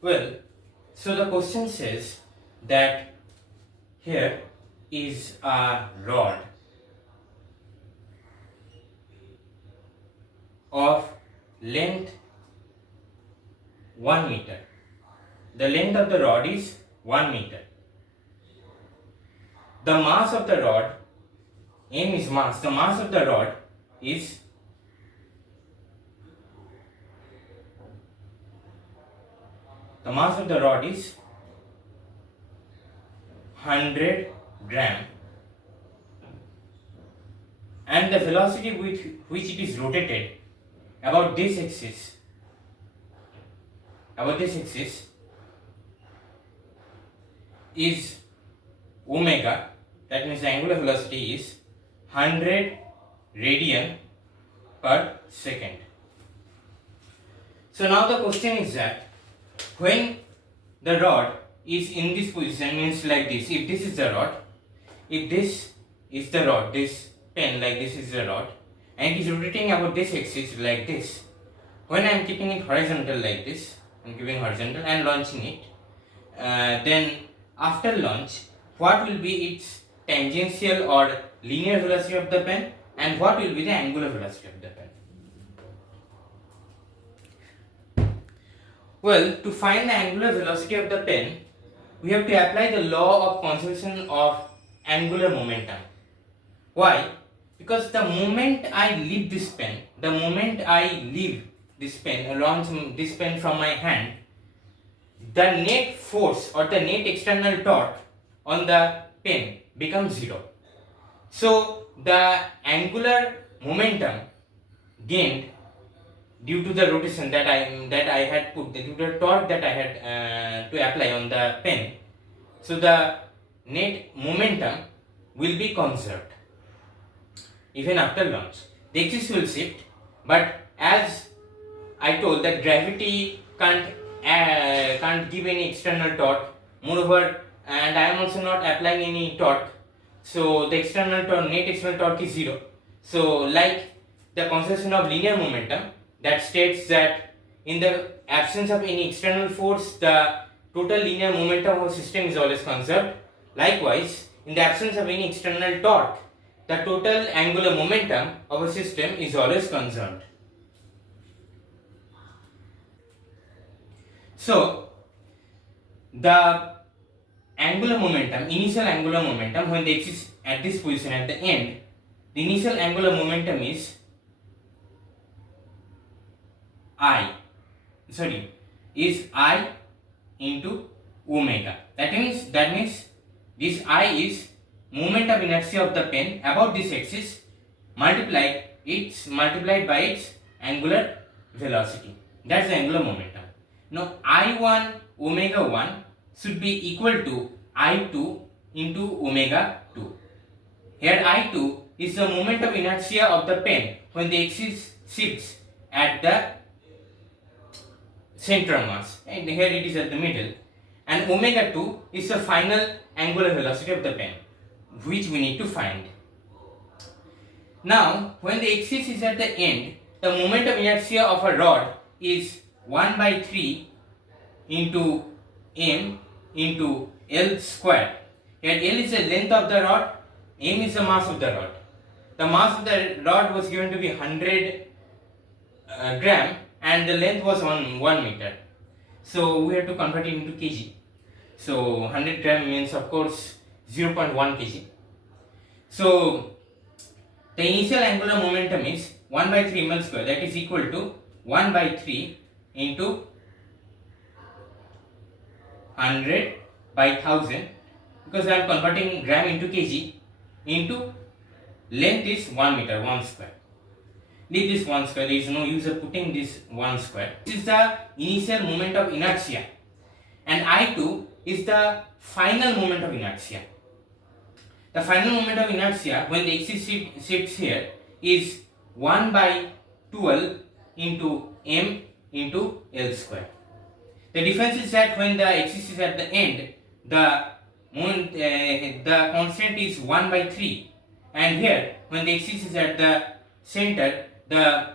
Well, so the question says that here is a rod of length 1 meter. The length of the rod is 1 meter. The mass of the rod, M is mass, the mass of the rod is the mass of the rod is 100 gram, and the velocity with which it is rotated about this axis is omega. That means the angular velocity is 100 radian per second. So now the question is that when the rod is in this position, means like this, if this is the rod, if this is the rod, this pen like this is the rod, and it is rotating about this axis like this, when I am keeping it horizontal like this, I am keeping horizontal and launching it, then after launch, what will be its tangential or linear velocity of the pen, and what will be the angular velocity of the pen? Well, to find the angular velocity of the pen, we have to apply the law of conservation of angular momentum. Why? Because the moment I leave this pen, launch this pen from my hand, the net force or the net external torque on the pen becomes 0. So the angular momentum gained due to the rotation that I had put, due to the torque that I had to apply on the pen, so the net momentum will be conserved even after launch. The axis will shift, but as I told that gravity can't give any external torque. Moreover, and I am also not applying any torque, so the net external torque is 0. So like the conservation of linear momentum, that states that in the absence of any external force, the total linear momentum of a system is always conserved. Likewise, in the absence of any external torque, the total angular momentum of a system is always conserved. So, the angular momentum, initial angular momentum, when they exist at this position at the end, the initial angular momentum is I into omega. That means this I is moment of inertia of the pen about this axis multiplied by its angular velocity. That's the angular momentum. Now I1 omega 1 should be equal to I2 into omega 2. Here I2 is the moment of inertia of the pen when the axis shifts at the center of mass, and here it is at the middle, and omega 2 is the final angular velocity of the pen, which we need to find. Now when the axis is at the end, the moment of inertia of a rod is 1 by 3 into m into L square. Here L is the length of the rod, m is the mass of the rod. The mass of the rod was given to be 100 gram, and the length was 1 meter. So we have to convert it into kg. So 100 gram means of course 0.1 kg. So the initial angular momentum is 1 by 3 ml square, that is equal to 1 by 3 into 100 by 1000, because I am converting gram into kg, into length is 1 meter, 1 square. Leave this 1 square, there is no use of putting this 1 square. This is the initial moment of inertia, and I2 is the final moment of inertia. The final moment of inertia when the axis shifts here is 1 by 12 into m into L square. The difference is that when the axis is at the end, the constant is 1 by 3, and here when the axis is at the center, the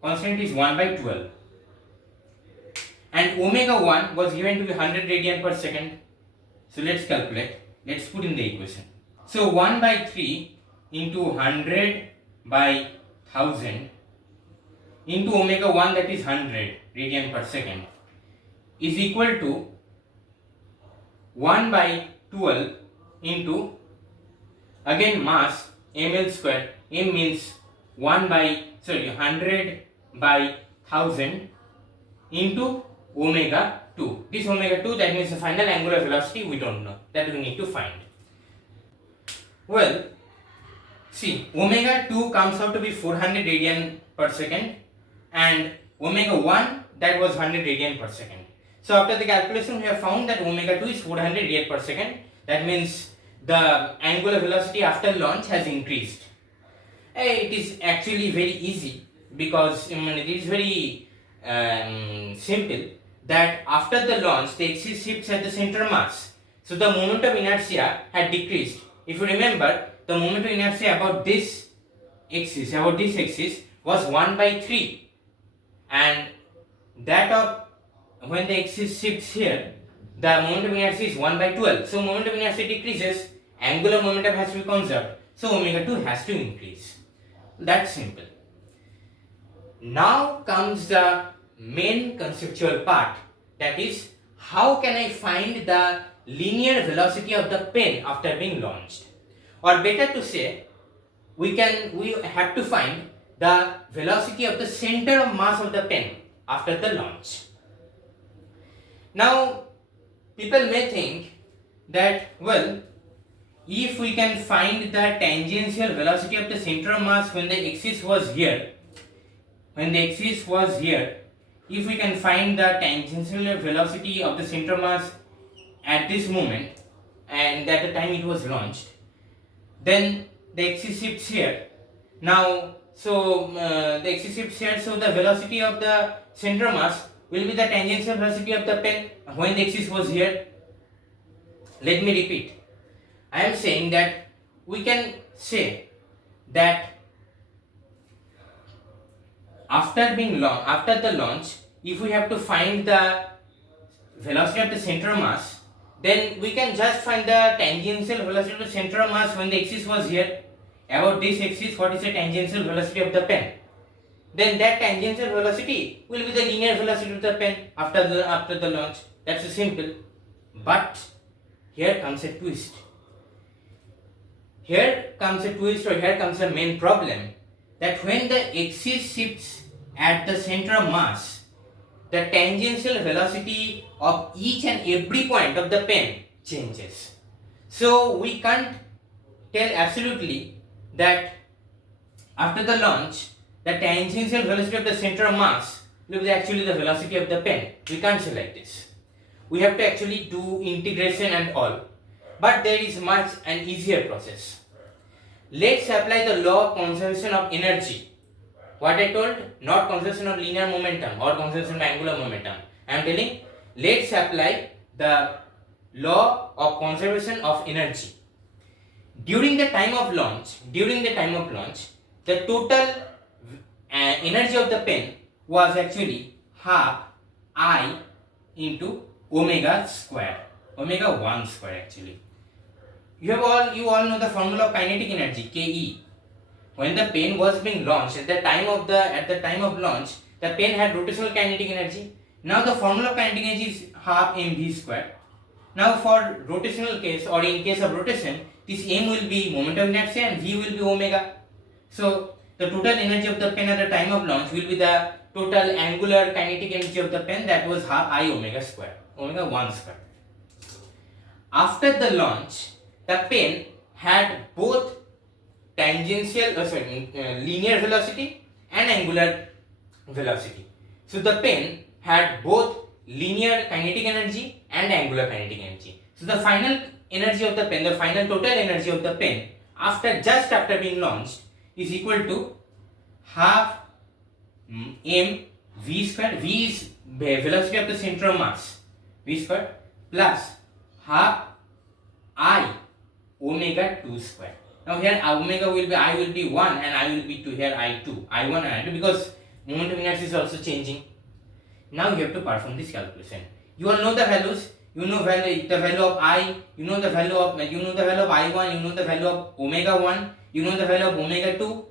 constant is 1 by 12. and omega 1 was given to be 100 radian per second. So let's calculate. Let's put in the equation. So 1 by 3 into 100 by 1000 into omega 1, that is 100 radian per second, is equal to 1 by 12 into, again, mass ml square. M means 100 by 1000 into omega 2. This omega 2, that means the final angular velocity, we don't know. That we need to find. Well, see, omega 2 comes out to be 400 radian per second, and omega 1, that was 100 radian per second. So after the calculation, we have found that omega 2 is 400 radian per second. That means the angular velocity after launch has increased. It is actually very easy, because it is very simple, that after the launch the axis shifts at the center mass. So the moment of inertia had decreased. If you remember, the moment of inertia about this axis was 1 by 3, and that of when the axis shifts here, the moment of inertia is 1 by 12. So moment of inertia decreases, angular momentum has to be conserved, so omega 2 has to increase. That's simple. Now comes the main conceptual part, that is, how can I find the linear velocity of the pen after being launched? Or better to say, we have to find the velocity of the center of mass of the pen after the launch. Now, people may think that, well, if we can find the tangential velocity of the center of mass when the axis was here, if we can find the tangential velocity of the center of mass at this moment and at the time it was launched, then the axis shifts here. Now, so the axis shifts here, so the velocity of the center of mass will be the tangential velocity of the pen when the axis was here. Let me repeat. I am saying that we can say that after the launch, if we have to find the velocity of the center of mass, then we can just find the tangential velocity of the center of mass when the axis was here. About this axis, what is the tangential velocity of the pen? Then that tangential velocity will be the linear velocity of the pen after the launch. That's simple. But here comes a twist. Here comes a main problem, that when the axis shifts at the center of mass, the tangential velocity of each and every point of the pen changes. So we can't tell absolutely that after the launch, the tangential velocity of the center of mass will be actually the velocity of the pen. We can't say like this. We have to actually do integration and all. But there is much an easier process. Let's apply the law of conservation of energy. What I told, not conservation of linear momentum or conservation of angular momentum. I am telling, let's apply the law of conservation of energy. During the time of launch, the total energy of the pen was actually half I into omega square, omega 1 square actually. You all know the formula of kinetic energy, Ke. When the pen was being launched, at the time of launch, the pen had rotational kinetic energy. Now the formula of kinetic energy is half mv square. Now for rotational case, or in case of rotation, this m will be moment of inertia and v will be omega. So the total energy of the pen at the time of launch will be the total angular kinetic energy of the pen, that was half I omega square, omega 1 square. After the launch, the pen had both linear velocity and angular velocity. So the pen had both linear kinetic energy and angular kinetic energy. So the final energy of the pen, the final total energy of the pen just after being launched is equal to half m v square. V is velocity of the center of mass, v square, plus half I omega 2 square. Now here omega will be, I will be 1 and I will be 2, here I 2, I1 and I2, because moment of inertia is also changing. Now you have to perform this calculation. You all know the values. You know the value of I. You know the value of I1. You know the value of omega 1. You know the value of omega 2.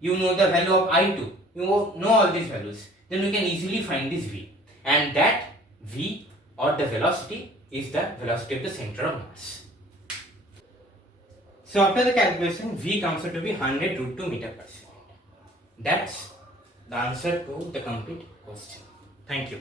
You know the value of I2. You know all these values. Then you can easily find this v. And that v or the velocity is the velocity of the center of mass. So after the calculation, v comes out to be 100 root 2 meter per second. That's the answer to the complete question. Thank you.